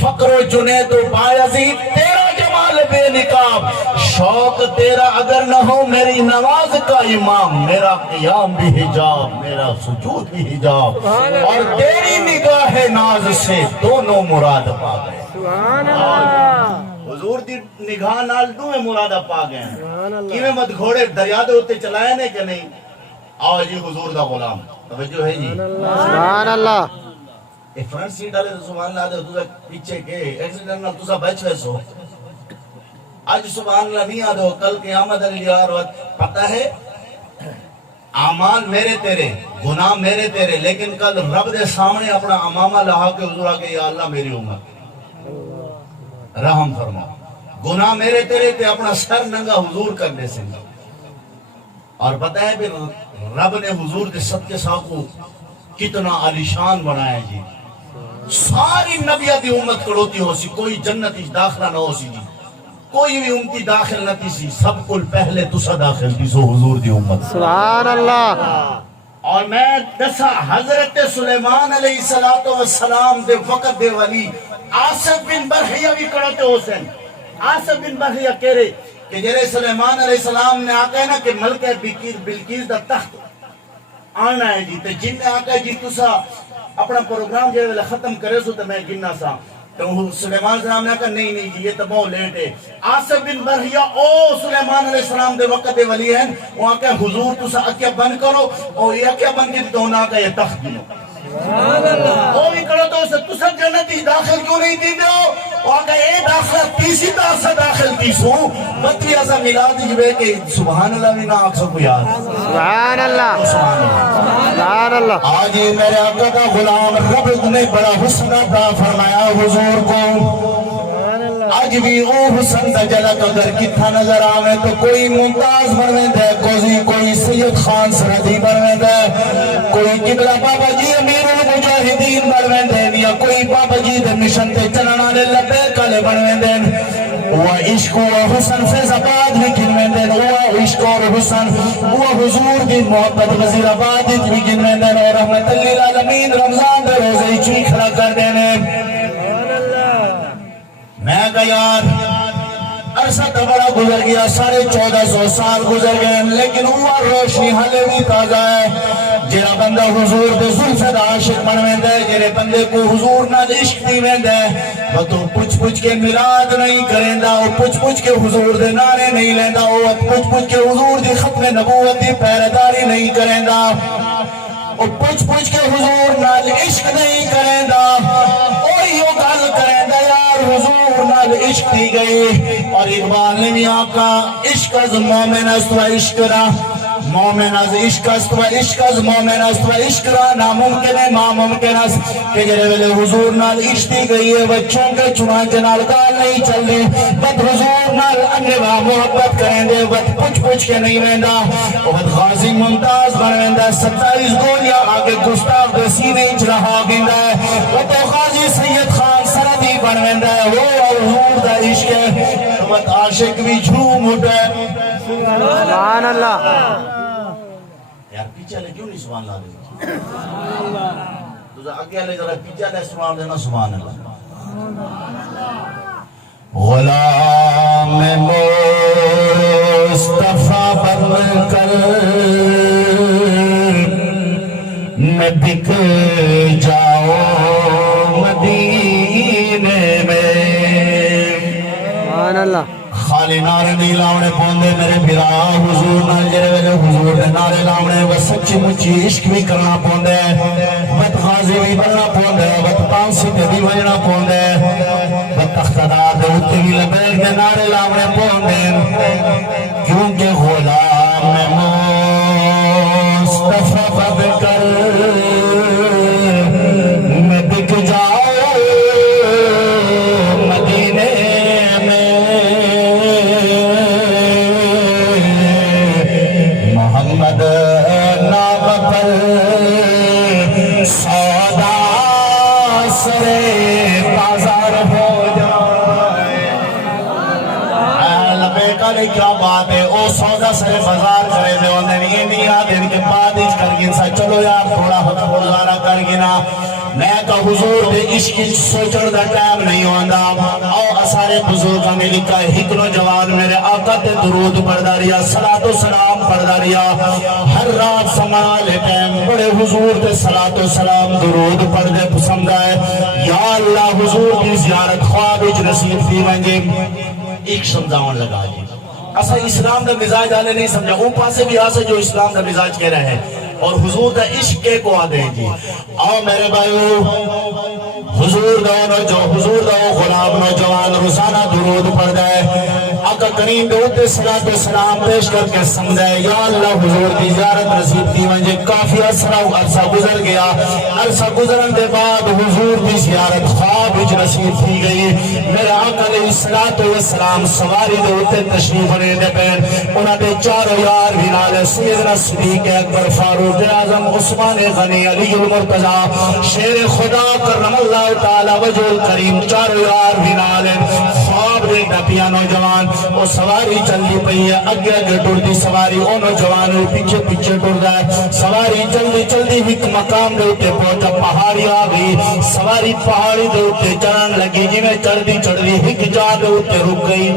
فقر و جنید و بایزید تیرا جمال بے نقاب، شوق تیرا اگر نہ ہو میری نماز کا امام، میرا قیام بھی حجاب میرا سجود بھی حجاب، اور تیری نگاہ ناز سے دونوں مراد پا گئے۔ حضور دی نگاہ نال دوے مرادہ پا گئے ہیں۔ کیویں مت گھوڑے دریا دے ہوتے چلائے نے کہ نہیں؟ آؤ جی حضور دا غلام، توجہ ہے جی؟ سبحان اللہ۔ ایک فرنٹ سیٹ آلے تو سبحان اللہ دے تو پیچھے کے ایکسیڈنٹ نال تو سا بچ ہوئے سو، آج سبحان اللہ نہیں آدھو، کل قیامت علی یار وقت پتہ ہے اعمال میرے تیرے، گناہ میرے تیرے، لیکن کل رب دے سامنے اپنا امامہ لہا کے حضور آکے یا اللہ میری امت رحم فرما، گناہ میرے تیرے تے اپنا سر ننگا حضور کرنے سے، اور پتہ ہے پھر رب نے حضور کے صدقے ساکو کتنا عالیشان بنایا جی، ساری نبیہ دی امت کڑوتی ہو سی، کوئی جنت اچ داخلہ نہ ہو سی جی، کوئی بھی امتی داخل نہ تھی سی، سب کل پہلے تسا داخل تھی سو حضور دی امت۔ سبحان اللہ۔ اور میں دسا حضرت سلیمان علیہ السلام دے وقت دے ولی آصف بن برحیہ بھی کڑوتے ہو سن، آصف بن برحیہ کہہ رہے کہ جرے سلیمان علیہ السلام نے آکا ہے نا کہ ملکہ بلقیس دا تخت آنا ہے جی، تے جن نے آکا ہے جی تسا اپنا پروگرام جے ویلے ختم کرے سو تے میں گننا سا، تو سلیمان السلام نے کہا نہیں نہیں جی یہ تو بہت لیٹ ہے۔ آصف بن برحیہ او سلیمان علیہ السلام دے وقت دے ولی ہیں، وہاں کہ حضور تسا اکیا بند کرو، اور یہ اکیا بند کی تو نہ کہ یہ تخت دنو، وہ بھی کرو تو اسے تسا جنتی داخل کیوں نہیں دی دو، وہاں کہ اے داخل تیسی تاسا داخل تیسو، بطری ایسا ملا دیجوے کہ سبحان اللہ بھی نہ آکسو کو یاد۔ سبحان اللہ۔ سبحان اللہ۔ آج یہ میرے آقا کا غلام رب نے بڑا حسن عطا فرمایا حضور کو، آج بھی او حسن دا جلک اگر کتھا نظر آوے تو کوئی ممتاز بنویں دے، کوئی سید خان سردی بنویں دے، کوئی قبلہ بابا جی امیر المجاہدین بنویں دے، یا کوئی بابا جی دے مشن تے چلنا لے لبیک علی بنویں دے، وہ عشق و حسن فیض آباد بھی گنویں دے، وہ عشق و حسن وہ حضور دی محبت وزیر آباد بھی گنویں دے، اور رحمت للعالمین رمضان دے روزے چوئی کھڑا کر دینے۔ میں کہا یار عرصہ تو بڑا گزر گیا، 1450 سال گزر گئے، لیکن وہ روشنی حالے بھی تازہ ہے، جیرا بندہ حضور دے زلفت عاشق بنویں دے، جیرے بندے کو حضور نہ عشق دیویں دے، وہ تو پوچھ کے میلاد نہیں کریں دا، وہ پوچھ کے حضور دے نعرے نہیں لیں دا، وہ پوچھ کے حضور دی ختم نبوت دی پہرداری نہیں کریں دا، وہ پوچھ کے حضور نال عشق نہیں کریں دا، اوہی وہ گل کریں دا یار حضور نال عشق دی گئی، اور اقبال نے بھی آقا عشق از مومن است و عشق را، مومن از عشق است و عشق از مومن است و عشق را ناممکن ہے ناممکن است، کہ جرے ویلے حضور نال عشق دی گئی ہے بچوں کے چنانچہ نال گال نہیں چل دی، بد حضور نال انیوا محبت کریں دے، بد پوچھ کے نہیں ویندہ، بد غازی ممتاز بن ویندہ، 27 گولیاں آگے گستاخ دے سینے اچ رہا گیندہ ہے، بد غازی سید خان سردی بن ویندہ ہے، وہ حضور دا عشق ہے، بد عاشق بھی جھوم اٹھے۔ سبحان اللہ۔ یار پیچھے لے کیوں نہیں سبحان اللہ دے؟ تو آگے لے ذرا پیچھے لے سبحان دینا سبحان اللہ۔ غلام مصطفیٰ بن کر میں بک جاؤں مدینے میں، سبحان اللہ۔ خالی نعرے نہیں لاؤنے پوندے میرے بھرا، حضور نہ جرے ویلے حضور نے نعرے لاؤنے، وہ سچی مچی عشق بھی کرنا پوندے، بد غازی بھی بننا پوندے، بد پانسی تے بھی بجنا پوندے، بد تختدار دے اتے بھی لبیک دے نعرے لاؤنے پوندے، کیونکہ غلام مصطفیٰ بن کر میں بک جاؤں مدینے میں، محمد نام پر سودا سرے بازار ہو جائے، لبیک علی کیا بات ہے، او سودا سرے بازار کرے دے، انہیں نہیں دیا دن کے بعد اچ کر گن سا، چلو یار تھوڑا حق گزارا کر حضور دے عشق سوچن دا ٹائم نہیں ہوندا او سارے بزرگاں میں لکھا ہے ایک نوجوان میرے آقا تے درود پڑھدا رہیا صلاۃ و سلام پڑھدا رہیا ہر رات سمالے ٹائم بڑے حضور تے صلاۃ و سلام درود پڑھدے پسند آئے یا اللہ حضور کی زیارت خواب وچ نصیب تھی ونجے ایک سمجھاون لگا جی اسا اسلام دا مزاج آلے نہیں سمجھا وہ پاسے بھی آسے جو اسلام دا مزاج کہہ رہے ہیں اور حضور دا عشق کو آ گئے جی آؤ میرے بھائیو حضور دا غلام نوجوان روزانہ درود پڑھ دے آقا کریم دے اوتے صلاۃ و سلام پیش کر کے سمجھے یا اللہ حضور کی زیارت نصیب کی ونجے کافی عرصہ گزر گیا عرصہ گزرن دے بعد حضور کی زیارت خواب وچ نصیب تھی گئی میرے آقا علیہ الصلوۃ والسلام سواری دے اوتے تشریف لے دے پین انہاں دے چاروں یار بھی نال سیدنا صدیق اکبر فاروق اعظم عثمان غنی علی المرتضی شیر خدا کرم اللہ تعالی وجہ الکریم چاروں یار بھی نال خواب دیکھتا پیا نوجوان وہ سواری چلدی پئی ہے اگے اگے ٹردی سواری او نوجوان پیچھے پیچھے ٹردا ہے سواری چلدی چلدی ایک مقام دے اوتے پہنچا پہاڑی آ گئی سواری پہاڑی دے اوتے چڑھن لگی جویں چڑھدی چڑھدی ایک جا دے اوتے رک گئی